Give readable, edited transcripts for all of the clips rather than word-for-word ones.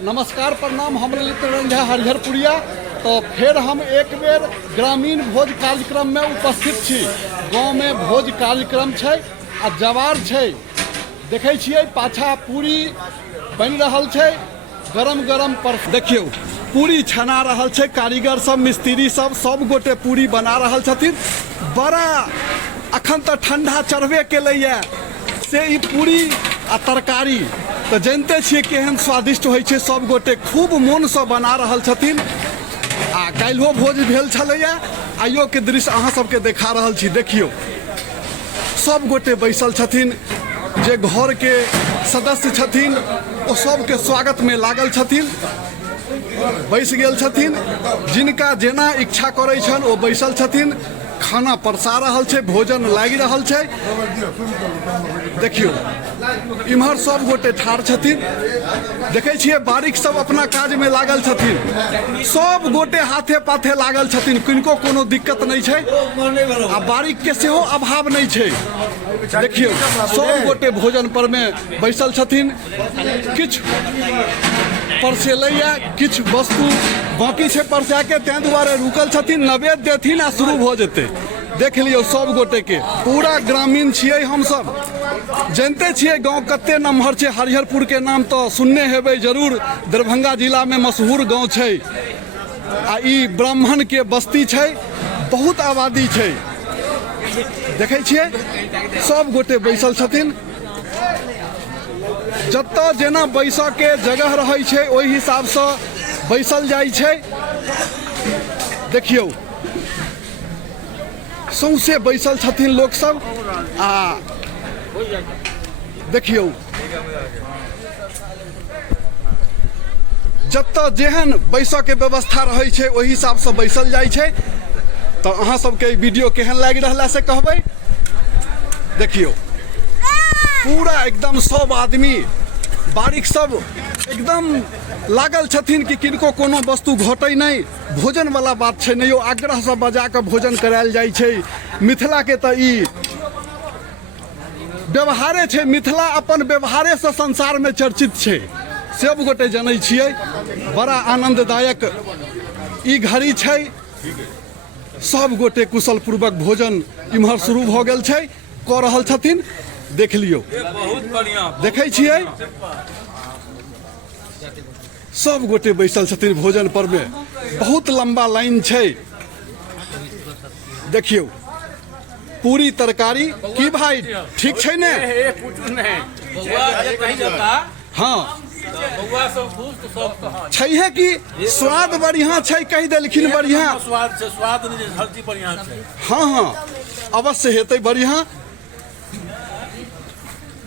नमस्कार प्रणाम। हम ललित रंझा हरिहरपुरिया। तो फिर हम एक बेर ग्रामीण भोज कार्यक्रम में उपस्थित छी। गाँव में भोज कार्यक्रम है आ जवार है, देखे छिए पाछा पूरी बन रहा है, गरम गरम पर देखियो पूरी छना रहा है। कारीगर सब मिस्त्री सब गोटे पूरी बना रहा छथिन। बड़ा अखन तो ठंडा चढ़बे के से ई पूरी आ तरकारी तो जानते छे केहन स्वादिष्ट होइ छे। सब गोटे खूब मन से बना रहल छथिन। आ काल्हो भोज भेल छलैया, आइयो के दृश्य अहाँ सबके देखा रहल छी। देखियो सब गोटे बैसल छथिन, जे घर के सदस्य छथिन ओ सबके स्वागत में लागल छथिन, बैस गेल छथिन। जिनका जेना इच्छा करै छन ओ बैसल छथिन। खाना परसा रहल छे, भोजन लागि रहल छे। देखियो इम्हर सब गोटे ठाड़ छथिन। देखे छिए बारीक सब अपना काज में लागल छथिन। सब गोटे हाथे पाथे लागल छथिन, किनको कोनो दिक्कत नहीं छे आ बारीक के सेहो अभाव नहीं छे। देखियो सब गोटे भोजन पर में बैसल छथिन। किछ परसेलैया, किछ वस्तु बाकी छे परसा के, तें दुआरे रुकल छथिन। नवेद देथिन आ शुरू हो जेते। देख लियो सब गोटे के पूरा ग्रामीण छिए। हम सब जानते छिए गांव कते नमहर छे। हरिहरपुर के नाम तो सुनने हेबै जरूर। दरभंगा जिला में मशहूर गांव छे आ ई ब्राह्मण के बस्ती छे, बहुत आबादी छे। देखे छिए सब गोटे बैसल छथिन। जत्ता जेना बैस के जगह रहे छे ओहि हिसाब से बैसल जाय छे। देखियो सौंसे बैसल छथिन लोग सब। आ देखियो जत्ता जेहन बैस के व्यवस्था रहे छे ओहि हिसाब से बैसल जाय छे। तो अहाँ सबके वीडियो केहन लागि रहला से कहबै। देखियो पूरा एकदम सब आदमी बारीक सब एकदम लागल छथिन कि किनको कोनो वस्तु घटै नहीं। भोजन वाला बात छे नहीं, आग्रह से बजा के भोजन करायल जाय छे। मिथिला के तो ई व्यवहारे छे। मिथिला अपन व्यवहारे से संसार में चर्चित छे, सब गोटे जानै छिए। बड़ा आनंददायक ई घड़ी छे। सब गोटे कुशल पूर्वक भोजन इम्हर शुरू भ गेल छे, क रहल छथिन। देख लियो बहुत बढ़िया। देखे छिए सब गोटे बैसल छथिन भोजन पर में। बहुत लंबा लाइन छे। देखियो पूरी तरकारी की भाई ठीक छे ने? हाँ छे कि स्वाद बढ़िया छे, कह देलखिन बढ़िया स्वाद से स्वाद नहीं, हल्दी बढ़िया छे। हाँ हाँ अवश्य हेतै बढ़िया।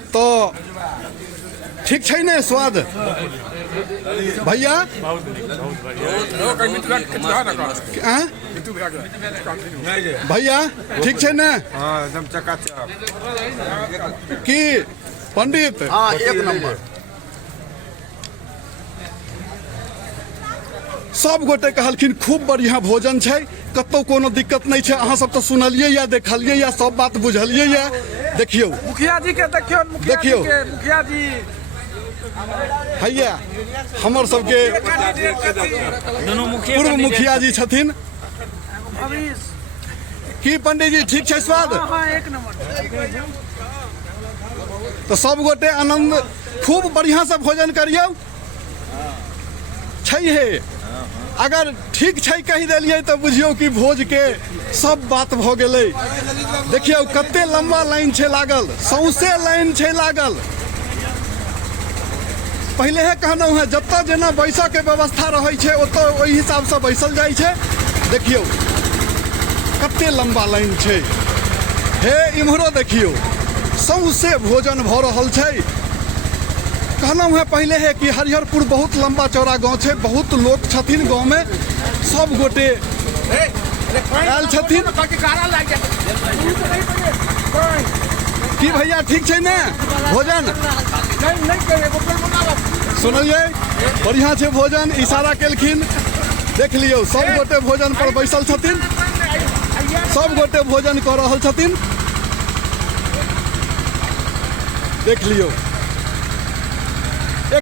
तो ठीक छे ने स्वाद भैया? भैया ठीक छे ने? एकदम चकाचक की पंडित? हाँ एक नंबर। सब गोटे कहलखिन खूब बढ़िया भोजन छे, कतौ कोनो दिक्कत नहीं छे। अहाँ सब तो सुनलिए या देखलिए या सब बात बुझलिए या। देखियो मुखिया जी के देखियो, मुखिया जी भैया हमर सबके पूर्व मुखिया जी छथिन। की पंडित जी ठीक छे स्वाद? एक नंबर। तो सब गोटे आनंद खूब बढ़िया से भोजन करियो। छे अगर ठीक छे कह देलिए तो बुझियो कि भोज के सब बात भ गेलै। देखियो कते लंबा लाइन छे लागल, सौंसे लाइन छे लागल। पहले है कहनौ है जत्ता जेना बैसा के व्यवस्था रहे छे ओतो ओहि हिसाब से बैसल जाय छे। देखियो कते लंबा लाइन छे। हे इम्हरो देखियो सौंसे भोजन भ रहल छे। कहनौ है पहले है कि हरिहरपुर बहुत लंबा चौड़ा गांव छे, बहुत लोग छथिन गांव में। सब गोटे आयल छथिन। की भैया ठीक छे ने भोजन? सुनलिए बढ़िया छे भोजन, इशारा केलखिन। देख लियो सब गोटे भोजन पर बैसल छथिन। सब गोटे भोजन कर रहल छथिन। देख लियो।